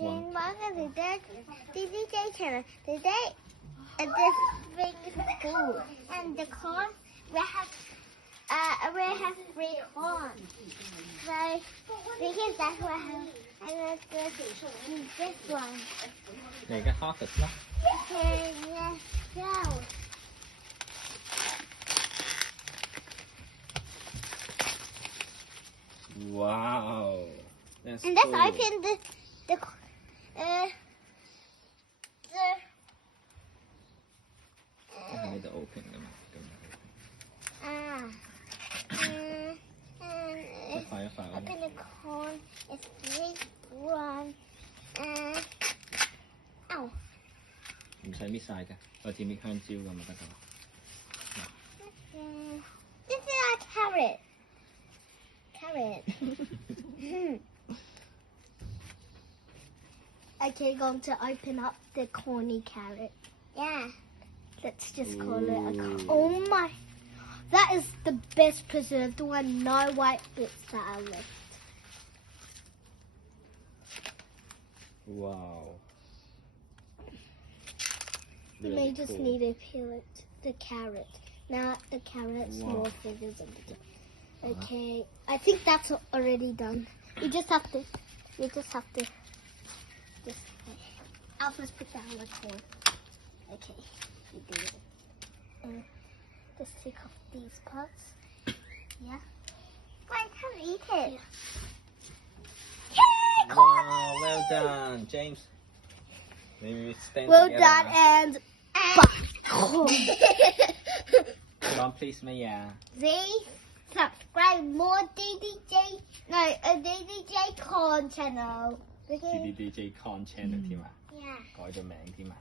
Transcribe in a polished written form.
Welcome to DDJ channel. Today, this thing is cool, and the corn we have 3 corns. So because that's what I'm gonna do this one. 嚟嘅 harvest 啦。 Okay, let's go. Wow. That's And let's cool. open the I need to open them. and 快一快 open the corn. It's big one. Ow. 唔使搣晒嘅，好似搣香蕉咁就得㗎啦。 This is a carrot. Carrot. Okay, going to open up the corny carrot. Yeah. Let's just call it a Ooh. Oh my. That is the best preserved one. No white bits that are left. Wow. You Really may just cool. need to peel it. The carrot. Now the carrot's Wow. more fingers on the Okay. I think that's already done. You just have to just I'll first put down the corn. Okay. You do it. Just take off these parts. Yeah. Go ahead, come eat it. Yeah. Wow, well done, James. Maybe we stand Well together done now. and Put on please, Maya. See? Subscribe more DDJ Corn channel. Okay? DDJ Con Channel 添啊， Yeah. 改咗名添啊。